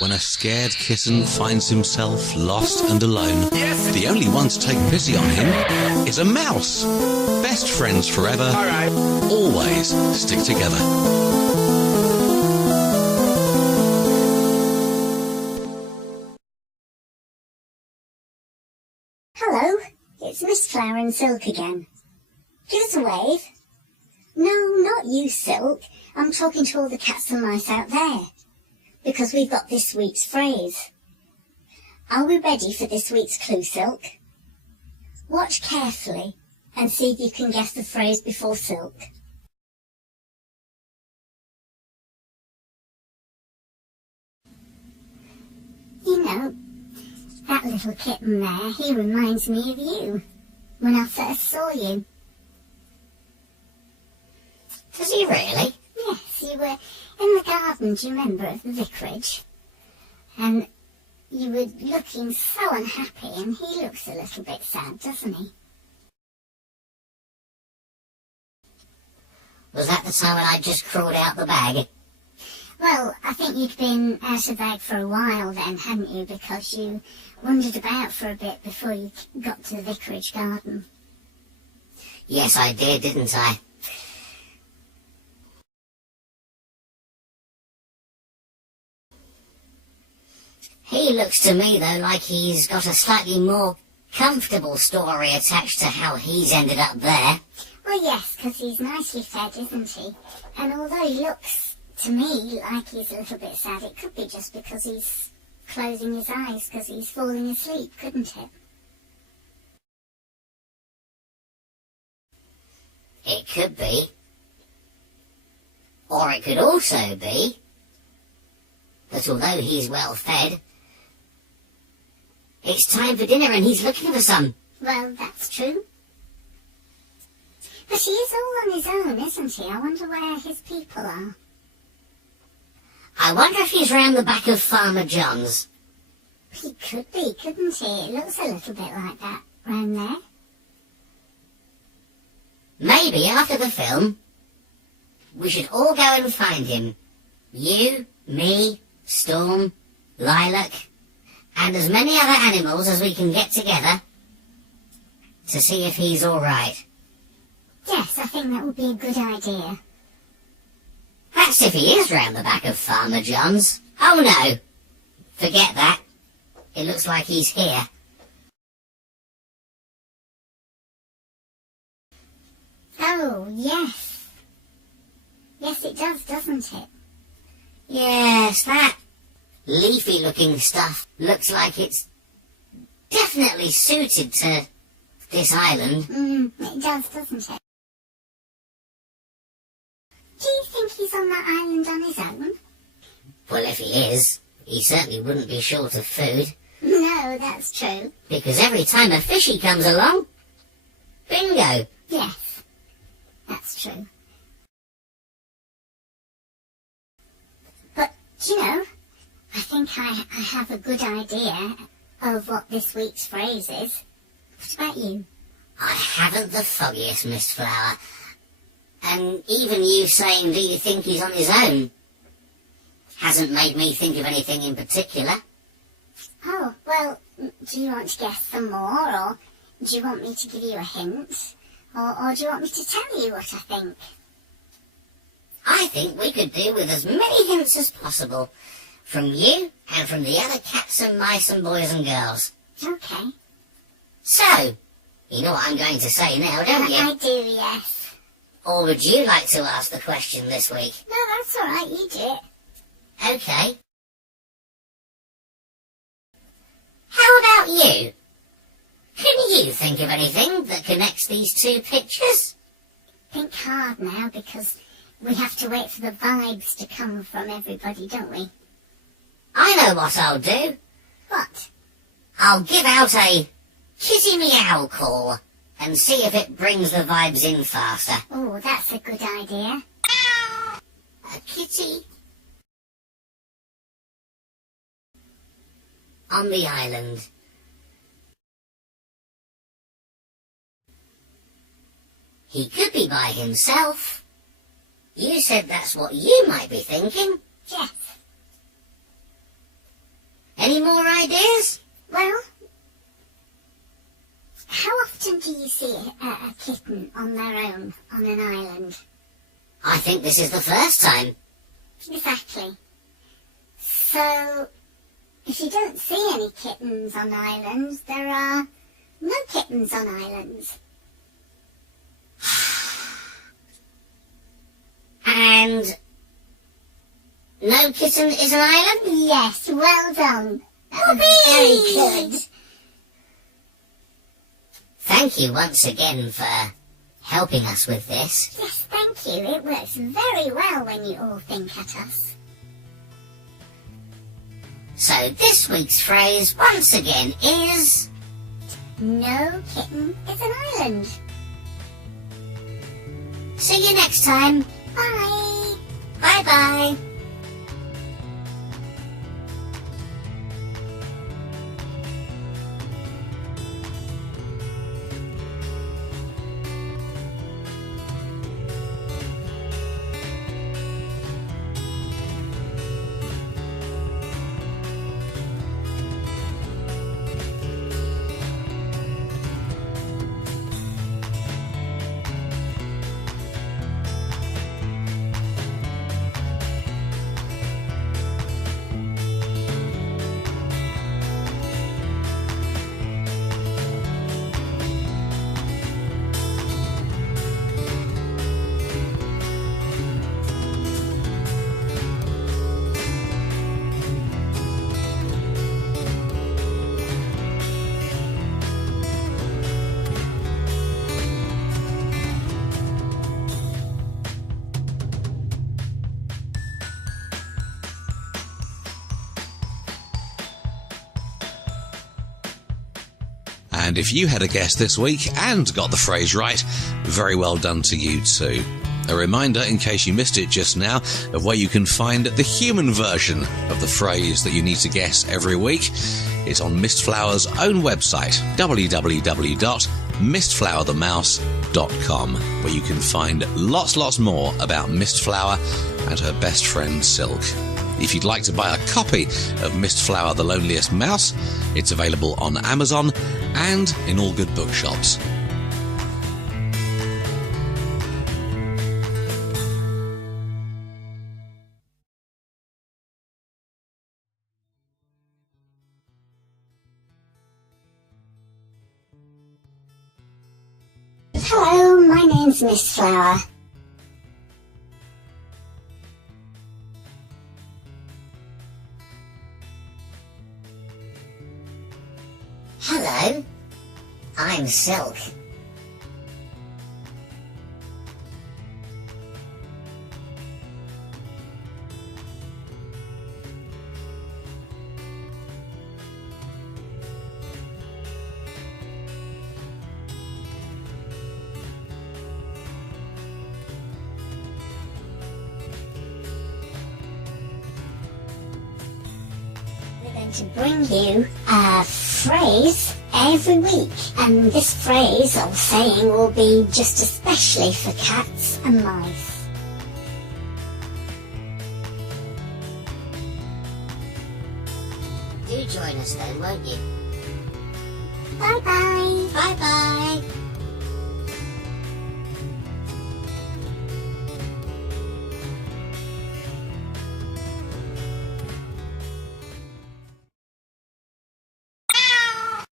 When a scared kitten finds himself lost and alone, the only one to take pity on him is a mouse. Best friends forever, always stick together. Hello, it's Mistflower and Silk again. Give us a wave. No, not you, Silk. I'm talking to all the cats and mice out there. Because we've got this week's phrase. Are we ready for this week's clue, Silk? Watch carefully and see if you can guess the phrase before Silk. You know, that little kitten there, he reminds me of you, when I first saw you. Does he really? Yes, you were in the garden, do you remember, of the vicarage? And you were looking so unhappy, and he looks a little bit sad, doesn't he? Was that the time when I just crawled out the bag? Well, I think you'd been out of bag for a while then, hadn't you? Because you wandered about for a bit before you got to the vicarage garden. Yes, I did, didn't I? He looks to me, though, like he's got a slightly more comfortable story attached to how he's ended up there. Well, yes, because he's nicely fed, isn't he? And although he looks, to me, like he's a little bit sad, it could be just because he's closing his eyes because he's falling asleep, couldn't it? It could be. Or it could also be that although he's well fed, it's time for dinner and he's looking for some. Well, that's true. But he is all on his own, isn't he? I wonder where his people are. I wonder if he's round the back of Farmer John's. He could be, couldn't he? It looks a little bit like that round there. Maybe after the film, we should all go and find him. You, me, Storm, Lilac, and as many other animals as we can get together to see if he's all right. Yes, I think that would be a good idea. That's if he is round the back of Farmer John's. Oh no, forget that. It looks like he's here. Oh, yes. Yes, it does, doesn't it? Yes, that leafy-looking stuff looks like it's definitely suited to this island. It does, doesn't it? Do you think he's on that island on his own? Well, if he is, he certainly wouldn't be short of food. No, that's true. Because every time a fishy comes along, bingo! Yes, that's true. But, you know, I think I have a good idea of what this week's phrase is. What about you? I haven't the foggiest, Mistflower. And even you saying, do you think he's on his own, hasn't made me think of anything in particular. Oh, well, do you want to guess some more, or do you want me to give you a hint? Or do you want me to tell you what I think? I think we could do with as many hints as possible, from you and from the other cats and mice and boys and girls. Okay. So, you know what I'm going to say now, don't you? I do, yes. Or would you like to ask the question this week? No, that's all right, you do it. Okay. How about you? Can you think of anything that connects these two pictures? Think hard now, because we have to wait for the vibes to come from everybody, don't we? I know what I'll do. What? I'll give out a kitty meow call and see if it brings the vibes in faster. Oh, that's a good idea. A kitty on the island. He could be by himself. You said that's what you might be thinking. Yes. Any more ideas? Well, how often do you see a kitten on their own on an island? I think this is the first time. Exactly. So, if you don't see any kittens on islands, there are no kittens on islands. And no kitten is an island? Yes, well done. Whoopee! Very good. Thank you once again for helping us with this. Yes, thank you. It works very well when you all think at us. So this week's phrase once again is... No kitten is an island. See you next time. Bye. Bye-bye. And if you had a guess this week and got the phrase right, very well done to you too. A reminder, in case you missed it just now, of where you can find the human version of the phrase that you need to guess every week. It's on Mistflower's own website, www.mistflowerthemouse.com, where you can find lots more about Mistflower and her best friend Silk. If you'd like to buy a copy of Mistflower The Loneliest Mouse, it's available on Amazon and in all good bookshops. Hello, my name's Mistflower. Hello, I'm Silk. We're going to bring you a phrase every week, and this phrase or saying will be just especially for cats and mice. Do join us then, won't you? Bye bye. Bye-bye.